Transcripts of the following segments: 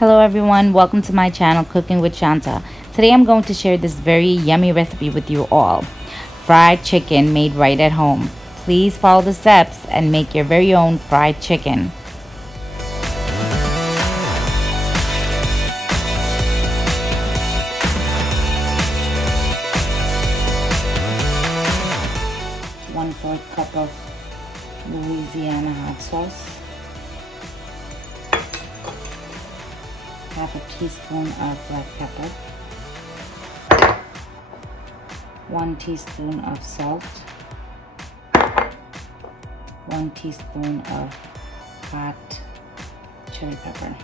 Hello everyone, welcome to my channel Cooking with Shanta. Today I'm going to share this very yummy recipe with you all. Fried chicken made right at home. Please follow the steps and make your very own fried chicken. One-fourth cup of Louisiana hot sauce. Half a teaspoon of black pepper, 1 teaspoon of salt, 1 teaspoon of hot chili pepper,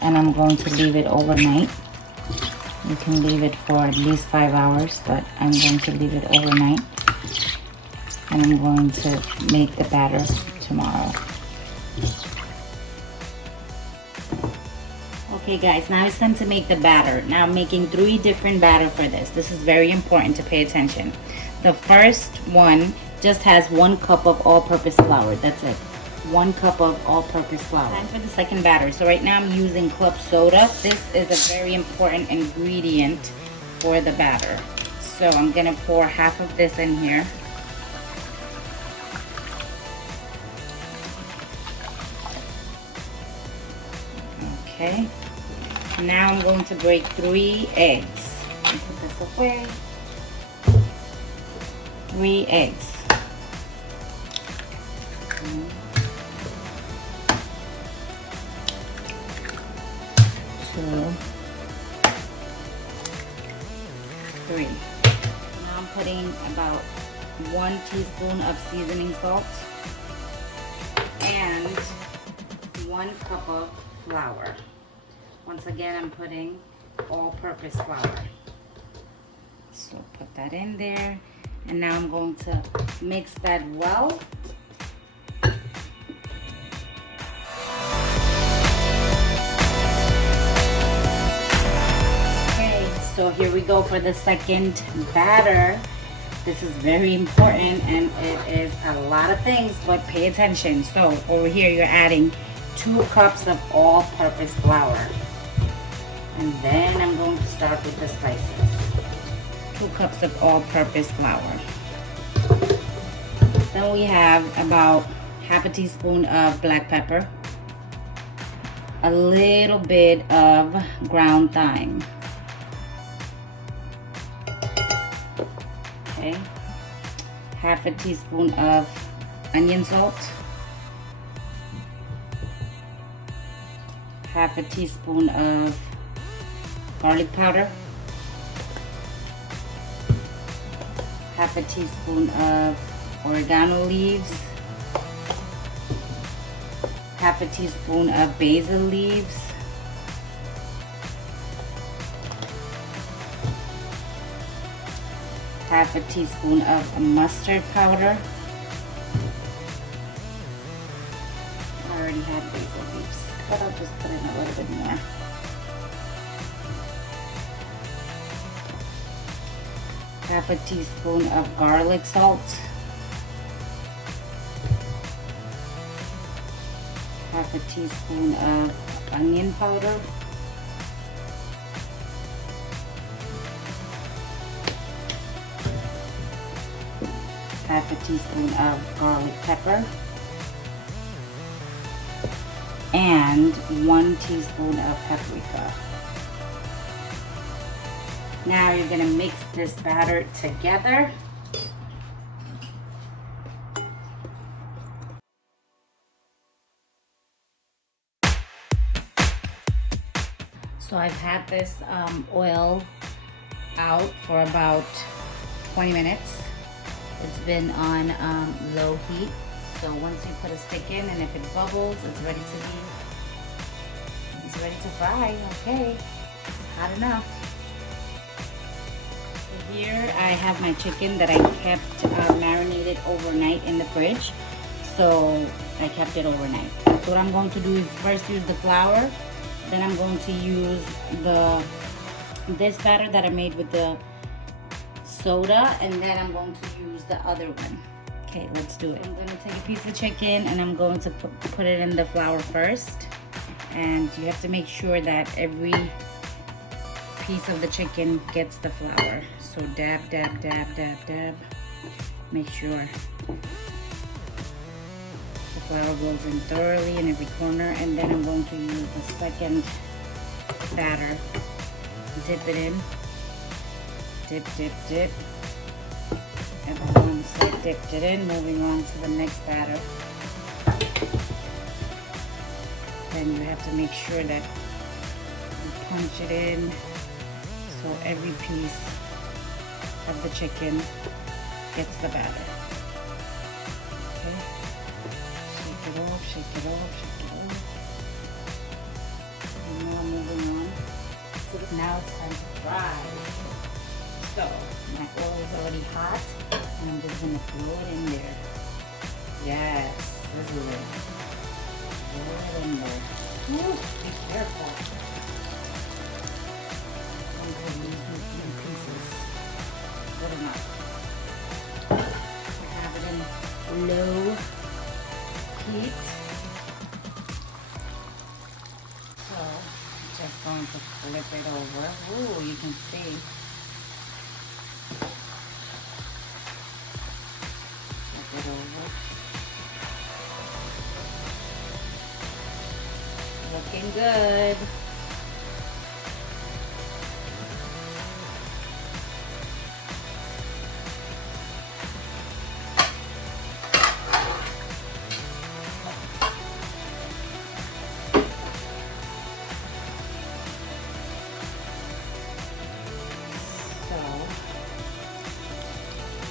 and I'm going to leave it overnight. You can leave it for at least 5 hours, but I'm going to leave it overnight, and I'm going to make the batter tomorrow. Okay guys, now it's time to make the batter. Now I'm making 3 different batter for this. This is very important to pay attention. The first one just has 1 cup of all-purpose flour. That's it. 1 cup of all-purpose flour. Time for the second batter. So right now I'm using club soda. This is a very important ingredient for the batter. So I'm gonna pour half of this in here. Okay. Now I'm going to break 3 eggs. Put this away. 3 eggs. 2, 3. Now I'm putting about 1 teaspoon of seasoning salt and 1 cup of flour. Once again, I'm putting all-purpose flour. So put that in there, and now I'm going to mix that well. Okay, so here we go for the second batter. This is very important, and it is a lot of things, but pay attention. So over here, you're adding 2 cups of all-purpose flour. And then I'm going to start with the spices. 2 cups of all-purpose flour. Then we have about half a teaspoon of black pepper. A little bit of ground thyme. Okay. Half a teaspoon of onion salt. Half a teaspoon of garlic powder, half a teaspoon of oregano leaves, half a teaspoon of basil leaves, half a teaspoon of mustard powder. I already had basil leaves, but I'll just put in a little bit more. Half a teaspoon of garlic salt, half a teaspoon of onion powder, half a teaspoon of garlic pepper, and 1 teaspoon of paprika. Now you're gonna mix this batter together. So I've had this oil out for about 20 minutes. It's been on low heat. So once you put a stick in and if it bubbles, it's ready to fry. Okay, hot enough. Here I have my chicken that I kept marinated overnight in the fridge. So I kept it overnight. So what I'm going to do is first use the flour, then I'm going to use this batter that I made with the soda, and then I'm going to use the other one. Okay, let's do it. I'm going to take a piece of chicken and I'm going to put it in the flour first. And you have to make sure that every piece of the chicken gets the flour. So dab, dab, dab, dab, dab. Make sure the flour goes in thoroughly in every corner. And then I'm going to use the second batter. Dip it in. Dip, dip, dip. And once I dipped it in, moving on to the next batter. Then you have to make sure that you punch it in so every piece of the chicken gets the batter. Okay. Shake it off, shake it off, shake it off. And now moving on. Now it's time to fry. So my oil is already hot, and I'm just gonna throw it in there. Yes, sizzle it. Throw it in there. Ooh, be careful. I'm gonna leave these little pieces. Good enough. Have it in low heat. So just going to flip it over. Ooh, you can see. Flip it over. Looking good.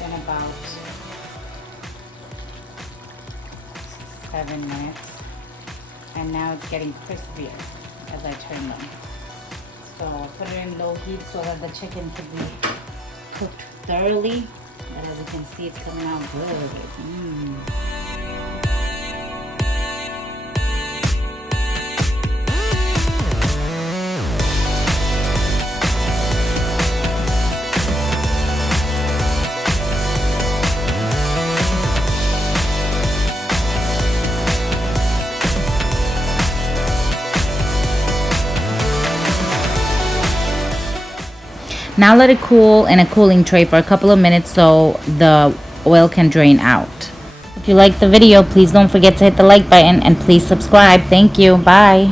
In about 7 minutes, and now it's getting crispier as I turn them. So I put it in low heat so that the chicken can be cooked thoroughly, and as you can see, it's coming out good. Now let it cool in a cooling tray for a couple of minutes so the oil can drain out. If you liked the video, please don't forget to hit the like button and please subscribe. Thank you. Bye.